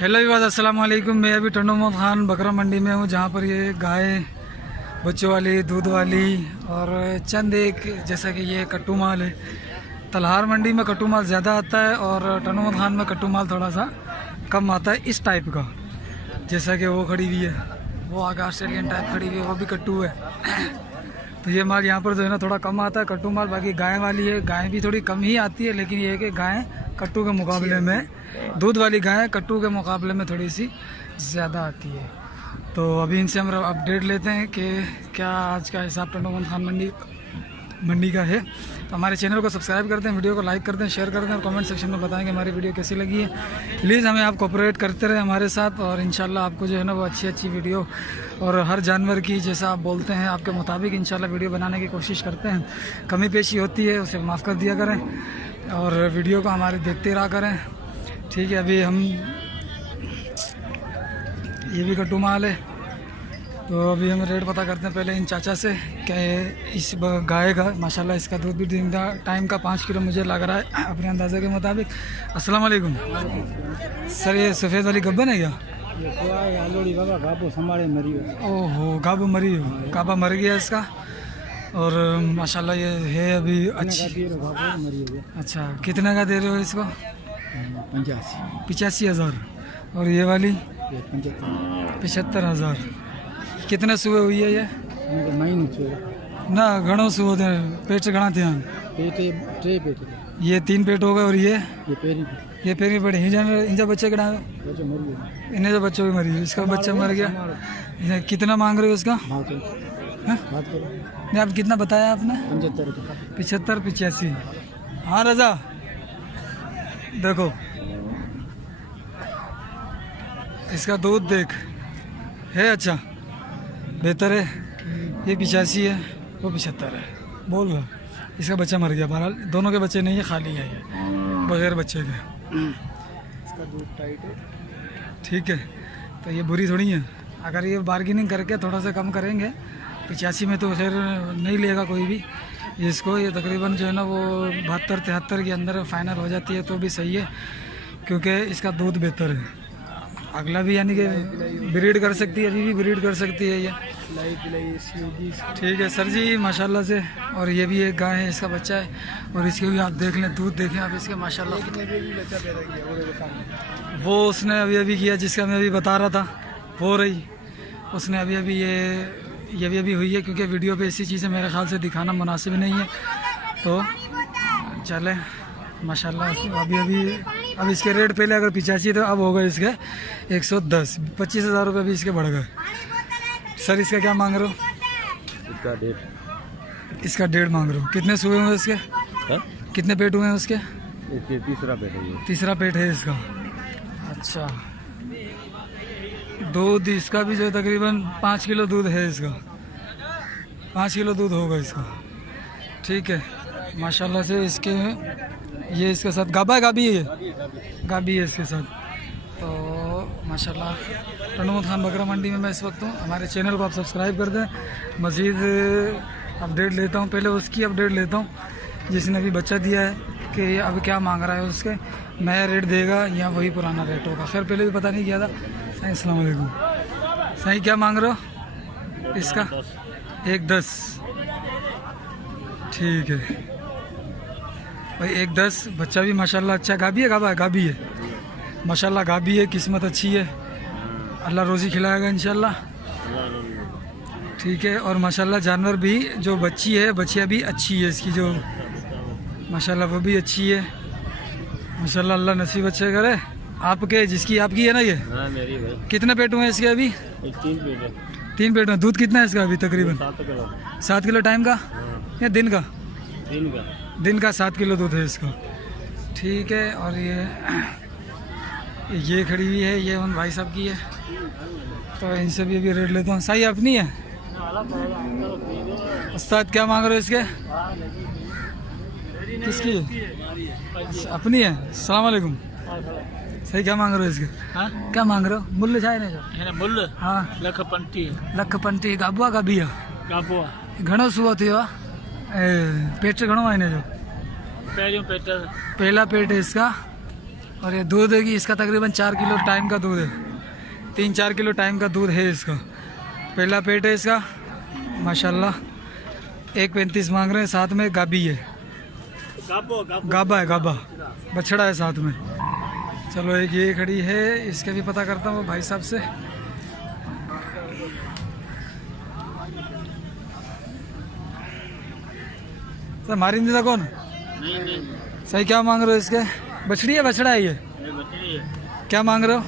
Hello विवाद, अस्सलाम वालेकुम। मैं अभी टंडो मोहम्मद खान बकरा मंडी में हूँ, जहाँ पर ये गाय बच्चों वाली, दूध वाली और चंद एक जैसा कि ये कट्टू माल है। तलहार मंडी में कट्टू माल ज़्यादा आता है और टंडो मोहम्मद खान में कट्टू माल थोड़ा सा कम आता है इस टाइप का। जैसा कि वो खड़ी हुई है, वो आगे ऑस्ट्रेलियन टाइप खड़ी हुई है, वो भी कट्टू है। तो ये माल यहाँ पर जो है ना थोड़ा कम आता है कट्टू माल। बाकी गाय वाली है, गाय भी थोड़ी कम ही आती है, लेकिन ये है कि गाय कट्टू के मुकाबले में, दूध वाली गाय कट्टू के मुकाबले में थोड़ी सी ज़्यादा आती है। तो अभी इनसे हम अपडेट लेते हैं कि क्या आज का हिसाब टंडो मोहम्मद खान मंडी का है। तो हमारे चैनल को सब्सक्राइब करते हैं, वीडियो को लाइक करते हैं, शेयर करते हैं और कमेंट सेक्शन में बताएं कि हमारी वीडियो कैसी लगी है। प्लीज़ हमें आप कोऑपरेट करते रहे हमारे साथ, और इंशाल्लाह आपको जो है ना वो अच्छी वीडियो और हर जानवर की जैसा आप बोलते हैं आपके मुताबिक इंशाल्लाह वीडियो बनाने की कोशिश करते हैं। कमी पेशी होती है उसे माफ़ कर दिया करें और वीडियो को हमारे देखते रहा करें, ठीक है। अभी हम ये भी कट्टू माल है, तो अभी हम रेट पता करते हैं पहले इन चाचा से क्या है इस गाय का। माशाल्लाह इसका दूध भी टाइम का 5 किलो मुझे लग रहा है अपने अंदाजे के मुताबिक। अस्सलाम वालेकुम सर, ये सफ़ेद वाली गब्बन है क्या? ओहो, गाबू मरी हो, गाबा मर गया इसका। और माशाल्लाह ये है अभी अच्छी। अच्छा, कितने का दे रहे हो इसको? 85,000। और ये वाली 75,000। कितने सुबह हुई है ये? ना घणो सुबह थे, पेट से घना थे। ये 3 पेट हो गए और ये पेरी पड़े इंजा बच्चे कड़ा इन्हें तो बच्चों भी मरी, इसका बच्चा मर गया। कितना मांग रहे हो उसका? नहीं, आप कितना बताया आपने? 75, 85। हाँ रजा, देखो इसका दूध देख, है अच्छा, बेहतर है। ये 85 है, वो 75 है। बोल रहा इसका बच्चा मर गया। बहरहाल दोनों के बच्चे नहीं है, खाली है ये बगैर बच्चे के। इसका दूध टाइट है, ठीक है। तो ये बुरी थोड़ी है, अगर ये बार्गेनिंग करके थोड़ा सा कम करेंगे 85 में तो खैर नहीं लेगा कोई भी इसको। ये तकरीबन जो है ना वो 72-73 के अंदर फाइनल हो जाती है तो भी सही है, क्योंकि इसका दूध बेहतर है। अगला भी यानी कि ब्रीड कर सकती है, अभी भी ब्रीड कर सकती है ये, ठीक है सर जी माशाल्लाह से। और ये भी एक गाय है, इसका बच्चा है और इसके भी आप देख लें, दूध देखें आप इसके माशाल्लाह। वो उसने अभी किया जिसका मैं अभी बता रहा था, हो रही उसने अभी ये भी हुई है, क्योंकि वीडियो पे ऐसी चीज़ें मेरे ख्याल से दिखाना मुनासिब नहीं है। तो चले माशाल्लाह। अब इसके रेट पहले अगर 85 तो अब हो गए इसके 110। 25,000 रुपये भी इसके बढ़ गए। सर इसका क्या मांग रहे हो? इसका 1.5 मांग रहे हो। कितने सुबह हुए इसके? कितने पेट हुए हैं उसके? तीसरा पेट है इसका। अच्छा, दूध इसका भी जो है तकरीबन 5 किलो दूध है इसका, 5 किलो दूध होगा इसका, ठीक है माशाल्लाह से। इसके ये इसके साथ गाबी है इसके साथ। तो माशाल्लाह टंडो मोहम्मद खान बकरा मंडी में मैं इस वक्त हूँ। हमारे चैनल को आप सब्सक्राइब कर दें। मज़ीद अपडेट लेता हूँ, पहले उसकी अपडेट लेता हूँ जिसने अभी बच्चा दिया है कि अब क्या मांग रहा है, उसके नया रेट देगा या वही पुराना रेट होगा। खैर पहले भी पता नहीं किया था। सही, अस्सलाम वालेकुम। सही क्या मांग रहे हो इसका? 1.10, ठीक है भाई 1.10। बच्चा भी माशाल्लाह अच्छा, गाबी है माशाल्लाह, गाबी है, किस्मत अच्छी है, अल्लाह रोज़ी खिलाएगा इंशाल्लाह, ठीक है। और माशाल्लाह जानवर भी जो बच्ची है, बच्चियाँ भी अच्छी है इसकी, जो माशाल्लाह वो भी अच्छी है माशाल्लाह। अल्लाह नसीब अच्छे करे आपके, आपकी है ना ये? मेरी भाई। कितने पेट हुए हैं इसके अभी? 3 पेट में। दूध कितना है इसका अभी तकरीबन? 7 किलो टाइम का या दिन का? दिन का 7 किलो दूध है इसका, ठीक है। और ये खड़ी हुई है, ये उन भाई साहब की है, तो इनसे भी अभी रेट लेता हूँ। सही अपनी है उस्ताद, क्या मांग रहे हो इसके? किसकी है? अपनी है। अस्सलाम वालेकुम। सही क्या मांग रहे हो इसके? हाँ क्या मांग रहे हो? मूल्य छाए नहीं जो मूल्य? हाँ 1.50 गाबुआ का बिया घणो सुबह थी पेट से घणो आने जो पहला पेट है इसका और ये दूध है कि इसका तकरीबन 4 किलो टाइम का दूध है, 3-4 किलो टाइम का दूध है इसका। पहला पेट है इसका माशाल्लाह। 1.35 मांग रहे हैं, साथ में गाबी है, गाबा है, गाबा बछड़ा है साथ में। चलो एक ये खड़ी है, इसके भी पता करता हूँ भाई साहब से। सर मारी नहीं था कौन? सही क्या मांग रहे हो इसके? बछड़ी है बछड़ा है ये? क्या मांग रहे हो?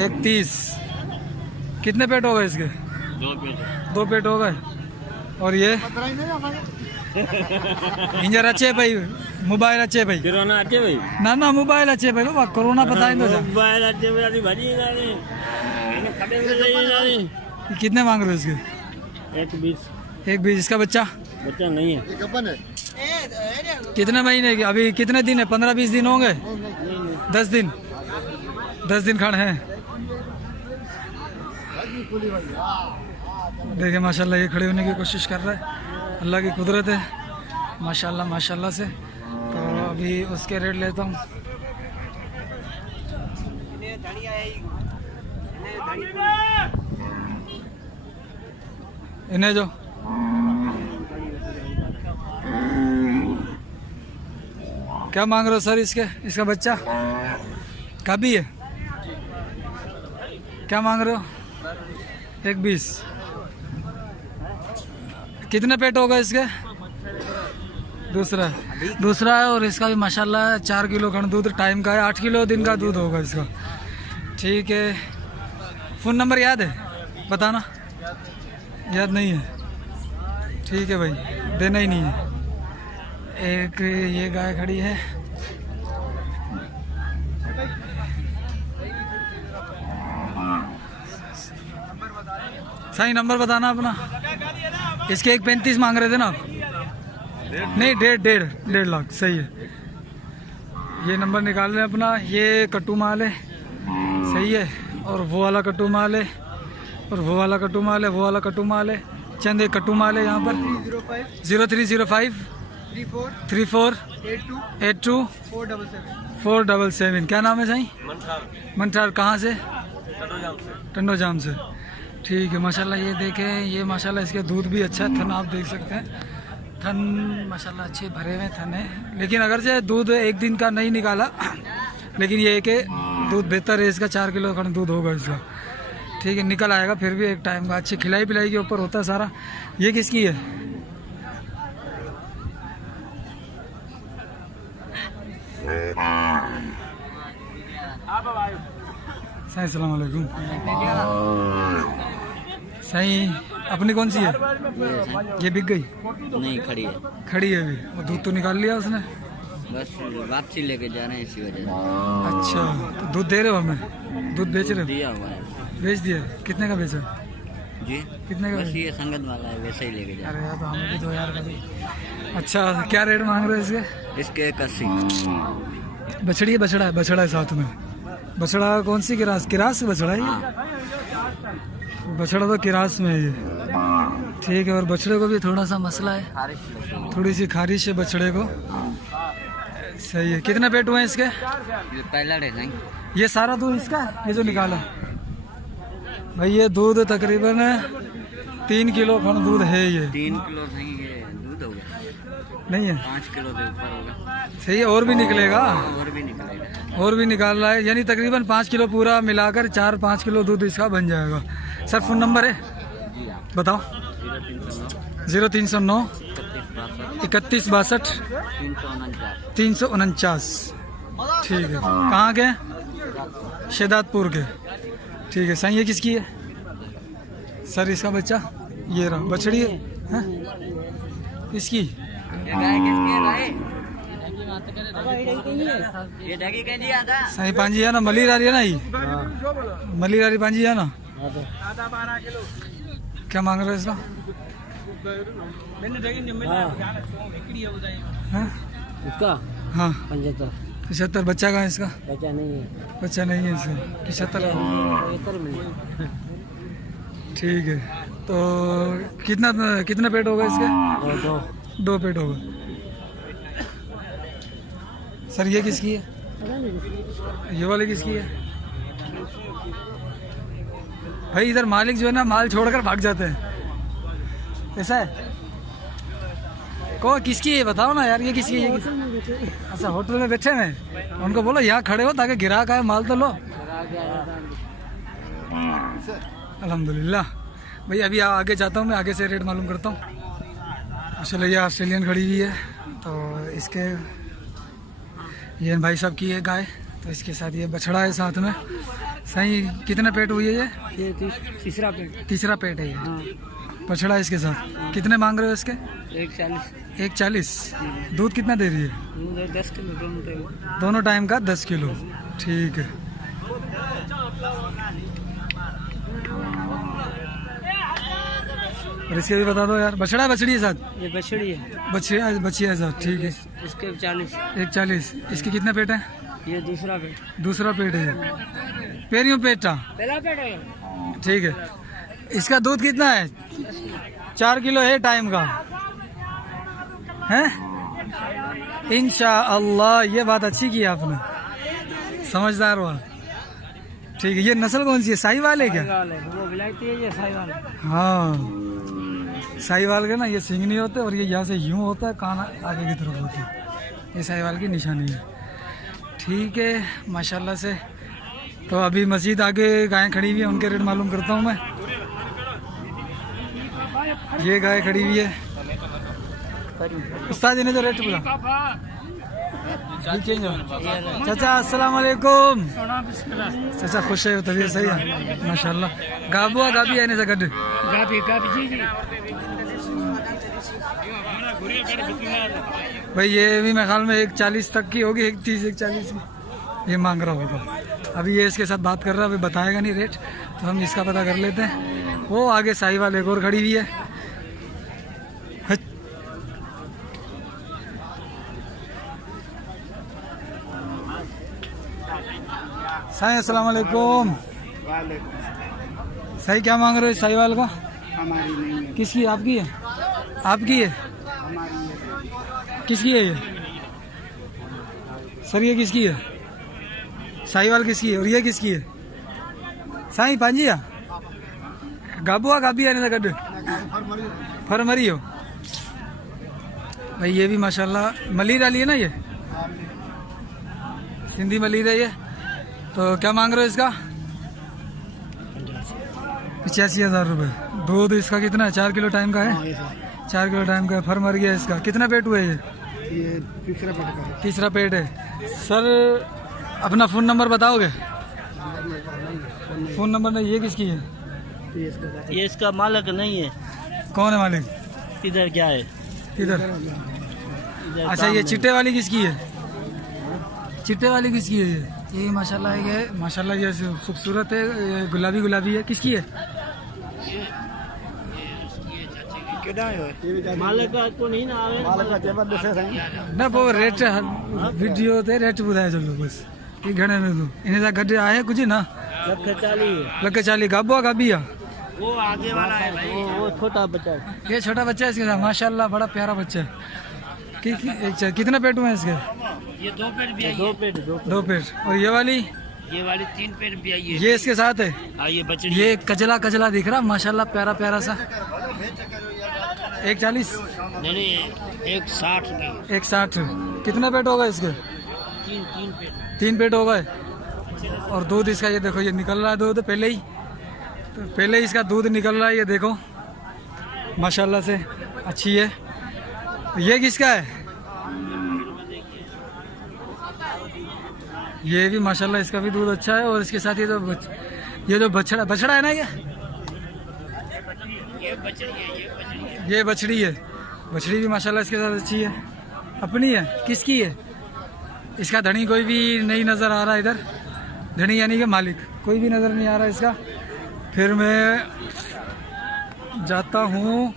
1.30। कितने पेट हो गए इसके? 2 पेट हो गए। और ये इंजर अच्छे भाई, मोबाइल अच्छे भाई, कोरोना अच्छे भाई, ना ना मोबाइल अच्छे भाई, बाबा कोरोना बताए तो मोबाइल अच्छे भाई भाजी कितने मांग रहे हो इसके? 1.20। इसका बच्चा नहीं है, कितने महीने की? अभी कितने दिन है? 15-20 दिन होंगे? 10 दिन खड़ हैं। देखिए माशाल्लाह ये खड़े होने की कोशिश कर रहा है, अल्लाह की कुदरत है माशाल्लाह माशाल्लाह से। तो अभी उसके रेट लेता हूँ। इन्हें जो क्या मांग रहे हो सर इसके? इसका बच्चा कभी है, क्या मांग रहे हो? 1.20। कितने पेट होगा इसके? दूसरा है। और इसका भी माशाल्लाह 4 किलो खंड दूध टाइम का है, 8 किलो दिन का दूध होगा इसका। ठीक है, फ़ोन नंबर याद है? बताना। याद नहीं है? ठीक है भाई, देना ही नहीं है। एक ये गाय खड़ी है, सही नंबर बताना अपना। इसके 1.35 मांग रहे थे ना? नहीं, 1.5 लाख सही है। ये नंबर निकाल लें अपना। ये कट्टू माल है, सही है। और वो वाला कट्टू माल है, और वो वाला कट्टू माल है, वो वाला कट्टू माल है। चंद एक कट्टू माल है यहाँ पर। 0305 34 82 477। क्या नाम है साईं? मंठार। कहाँ से? टंडो जाम से। ठीक है माशाल्लाह। ये देखें, ये माशाल्लाह इसके दूध भी अच्छा है, थन आप देख सकते हैं, थन माशाल्लाह अच्छे भरे हुए थन है। लेकिन अगर से दूध एक दिन का नहीं निकाला, लेकिन ये है कि दूध बेहतर है इसका, 4 किलो का दूध होगा इसका। ठीक है, निकल आएगा फिर भी एक टाइम का। अच्छी खिलाई पिलाई के ऊपर होता है सारा। ये किसकी है? सही, अस्सलाम वालेकुम। सही, अपनी कौन सी है? ये बिक गई? नहीं, खड़ी है। खड़ी है अभी। और दूध तो निकाल लिया उसने? बस वापसी लेके जा रहे हैं इसी वजह से। अच्छा, तो दूध दे रहे हो हमें? दूध बेच रहे हो? दिया हुआ है। बेच दिया? कितने का बेचा जी? कितने का? बस ये संगत वाला है, वैसे ही लेके जा। अरे यार, तो हमें भी 2000 का दी। अच्छा, क्या रेट मांग रहे हो इसके? इसके 81। बछड़ी है? बछड़ा है? बछड़ा है साथ में। बछड़ा कौन सी किरास? किरास बछड़ा है ये? बछड़ा तो किरास में है ये। ठीक है। और बछड़े को भी थोड़ा सा मसला है, थोड़ी सी खारिश है बछड़े को। सही है। कितने पेट हुए हैं इसके? ये पहला है नहीं? ये सारा दूध इसका? ये जो निकाला भाई, ये दूध तकरीबन 3 किलो खंड दूध है ये। 3 किलो नहीं, ये दूध होगा नहीं है? 5 किलो के ऊपर होगा। सही है। और भी निकलेगा? और भी निकलेगा। और भी निकाल रहा है, यानी तकरीबन 5 किलो पूरा मिलाकर 4-5 किलो दूध इसका बन जाएगा। सर फ़ोन नंबर है? बताओ। 0309 31 62 349। ठीक है। कहाँ के? शेदातपुर के। ठीक है। सही है। किसकी है सर इसका बच्चा? ये रहा, बछड़ी है, है? इसकी? ये गाय किसकी है भाई? ये ढगी कहीं दिया था? सही पांजी है ना? मली रारी है ना? ये मली रारी पांजी है ना? क्या मांग रहे हो इसका? इसका? हाँ 75। 75। बच्चा कहाँ है इसका? बच्चा नहीं है। बच्चा नहीं है इसका। 75। ठीक है। तो कितना पेट होगा इसके? 2 पेट होगा। सर ये किसकी है? पता नहीं ये वाली किसकी है? भाई इधर मालिक जो है ना माल छोड़कर भाग जाते हैं, ऐसा है? को किसकी है बताओ ना यार, ये किसकी है? अच्छा होटल में बैठे हैं, उनको बोलो यहाँ खड़े हो ताकि ग्राहक आए माल तो लो। अल्हम्दुलिल्लाह। भाई अभी आगे जाता हूँ मैं, आगे से रेट मालूम करता हूँ। चलो ये ऑस्ट्रेलियन खड़ी हुई है, तो इसके ये भाई साहब की है गाय, तो इसके साथ ये बछड़ा है साथ में। सही कितना पेट हुई है ये तीसरा पेट। तीसरा पेट है ये। हाँ बछड़ा इसके साथ कितने मांग रहे हो इसके? 140। 140। दूध कितना दे रही है? 10 किलो दोनों टाइम का 10 किलो। ठीक है। और इसके भी बता दो यार, बछड़ा बछड़ी है साथ? ये बछड़ी है। बछिया है साथ, ठीक है। इसके 40। 140। इसके कितने पेट है? ये दूसरा पेट। दूसरा पेट है। पेरियों पेटा, पहला पेट है। ठीक है। इसका दूध कितना है? 4 किलो है टाइम का, है? इंशाअल्लाह। ये बात अच्छी की आपने, समझदार हुआ। ठीक है। ये नस्ल कौन सी है? साहिवाल है क्या? वो विलायती है, ये साहिवाल है। हाँ साहिवाल के ना ये सींग नहीं होते, और ये यहाँ से यूं होता है, कान आगे की तरफ होती है। ये साहिवाल की निशानी है। ठीक है माशाल्लाह से। तो अभी मस्जिद आगे गायें खड़ी हुई है, उनके रेट मालूम करता हूँ मैं। ये गाय खड़ी हुई है, उस्ताद इन्हें जो रेट बोला। चाचा अस्सलाम वालेकुम। चाचा खुश है? तबीयत सही है माशाल्लाह। गाबुआ गाबी आने से गड्ढे गाबी जी जी। भाई ये भी मेरे ख्याल में 140 तक की होगी, 130 140 की ये मांग रहा होगा। अभी ये इसके साथ बात कर रहा है, अभी बताएगा नहीं रेट, तो हम इसका पता कर लेते हैं। वो आगे साहिवाल एक और खड़ी हुई है। साईं अस्सलाम वालेकुम। सही क्या मांग रहे हो साहिवाल का? हमारी नहीं है। किसकी? आपकी है? आपकी है? किसकी है ये? सर ये किसकी है? साहिवाल किसकी है? और ये किसकी है? साईं पांजिया गाबुआ गाबी आने का गड्ढे फरमरी हो भाई। ये भी माशाल्लाह मलिर वाली है ना, ये सिंधी मलिर है ये। तो क्या मांग रहे हो इसका? 85,000 रुपये। दूध इसका कितना है? 4 किलो टाइम का है। 4 किलो टाइम का है। फर मर गया इसका। कितना पेट हुआ है ये? तीसरा पेट का। तीसरा पेट है। सर अपना फ़ोन नंबर बताओगे? फ़ोन नंबर नहीं। ये किसकी है? ये इसका मालिक नहीं है। कौन है मालिक? इधर क्या है? इधर। अच्छा ये चिट्टे वाली किसकी है? चिट्टे वाली किसकी है? ये माशाल्लाह ये माशाल्लाह ये खूबसूरत है, ये गुलाबी गुलाबी है। किसकी है? मालिक को नहीं ना आवे। ना वो रेट वीडियो ते रेट बुधाए चलो बस ये घणे में तू इन्हें सा गड्ढे आए कुछ ना 140 गाबुआ गाबिया। वो आगे वाला है भाई, वो छोटा बच्चा है। ये छोटा बच्चा है इसके साथ माशाल्लाह बड़ा प्यारा बच्चा है। कितना पेट हुए हैं इसके? ये 2 पेट भी आई है। 2 पेट। और ये वाली 3 पेट भी आई है। ये इसके साथ है। हाँ ये बछड़ी। ये कजला कजला दिख रहा माशाल्लाह प्यारा प्यारा सा। 140 नहीं 160 नहीं। 160। कितना पेट होगा इसके? 3 पेट हो गए। और दूध इसका ये देखो ये निकल रहा है दूध पहले ही, तो पहले ही इसका दूध निकल रहा है। ये देखो माशाल्लाह से अच्छी है। ये किसका है? ये भी माशाल्लाह इसका भी दूध अच्छा है। और इसके साथ ये जो बछड़ा बछड़ा है ना, ये बछड़ी है। बछड़ी भी माशाल्लाह इसके साथ अच्छी है। अपनी है? किसकी है? इसका धनी कोई भी नहीं नज़र आ रहा इधर। धनी यानी कि मालिक कोई भी नज़र नहीं आ रहा इसका। फिर मैं जाता हूँ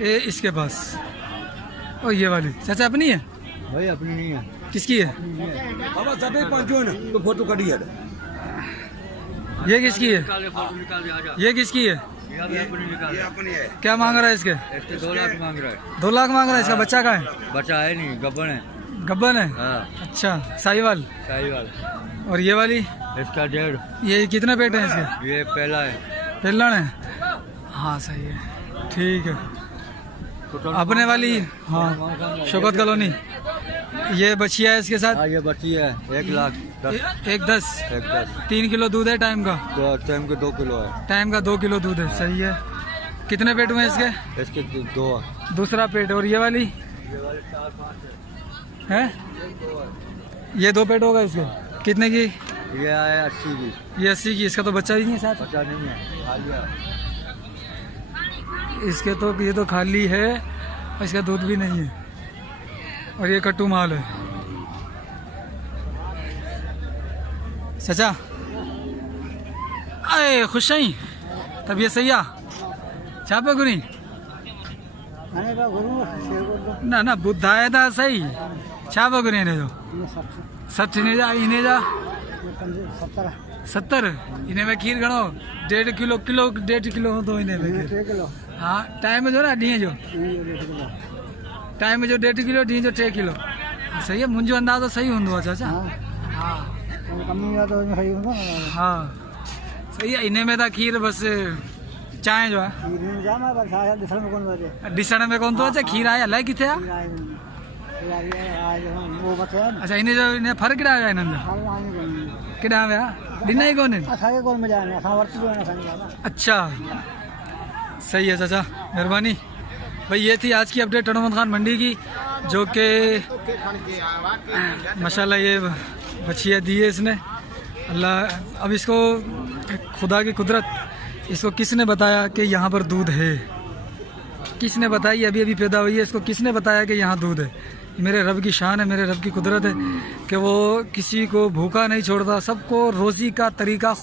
ये इसके पास। और ये वाली चाचा अपनी है? भाई अपनी नहीं है। किसकी है? तो फोटो कटी है। ये किसकी है? ये किसकी है? ये अपनी है। क्या मांग रहा है इसके? 2 लाख मांग रहा है। 2 लाख मांग रहा है। इसका बच्चा का है? बच्चा है नहीं, गब्बन है। गब्बन है? हाँ अच्छा, साहिवाल। साहिवाल। और ये वाली? इसका 1.5। ये कितने पेट हैं इसके? ये पहला है। पिल्लन है? हाँ सही है, ठीक है। अपने वाली? हाँ, शौकत कॉलोनी। ये बछिया है इसके साथ? हाँ ये बच्ची है 1,10,000। 1,10,000। 1,10,000। 3 किलो दूध है टाइम का? तो टाइम के 2 किलो है। टाइम का 2 किलो दूध है, सही है। कितने पेट हुए इसके? इसके 2। दूसरा पेट। और ये वाली है? ये 2 पेट होगा इसके? कितने की? ये आया 80 की। ये 80 की। इसका तो बच्चा ही नहीं है साथ? पता नहीं है, खाली है। इसके तो ये तो खाली है और इसका दूध भी नहीं है। और ये कट्टू माल है। चाचा अरे खुश नहीं तबीयत सही आ छापे गुरी ना ना बुद्धा है था सही छापे गुरी ने जो 60 ने जा इन्हें जा 70 इन्हें में खीर गणो 1.5 किलो 1.5 किलो हो तो इन्हें में खीर। हाँ टाइम में जो ना डी जो टाइम में जो 1.5 किलो डी जो 3 किलो सही है। मुंहिंजो अंदाज़ो सही हूंदो आहे चाचा। हाँ हाँ सही है। इन्हें में था खीर बस चांहि जो आहे ॾिसण में कोन थो अचे खीर आहे अलाए किथे आहे। अच्छा इन्हें जो इन्हें फ़र्क़ु केॾा विया हिननि जा केॾा विया ॾिना ई कोन्हनि? अच्छा सही है चाचा मेहरबानी। भाई ये थी आज की अपडेट टनोमत खान मंडी की, जो कि माशाल्लाह ये बछिया दी है इसने। अल्लाह अब इसको खुदा की कुदरत, इसको किसने बताया कि यहाँ पर दूध है? किसने बताई? अभी अभी पैदा हुई है, इसको किसने बताया कि यहाँ दूध है? मेरे रब की शान है, मेरे रब की कुदरत है कि वो किसी को भूखा नहीं छोड़ता, सबको रोज़ी का तरीका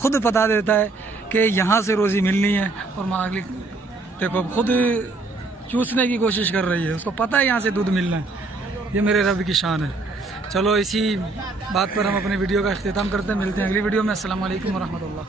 खुद पता देता है कि यहाँ से रोज़ी मिलनी है। और मालिक देखो खुद चूसने की कोशिश कर रही है, उसको पता है यहाँ से दूध मिलना है। ये मेरे रब की शान है। चलो इसी बात पर हम अपने वीडियो का अख्तिताम करते हैं, मिलते हैं अगली वीडियो में। अस्सलाम वालेकुम वरहमतुल्लाह।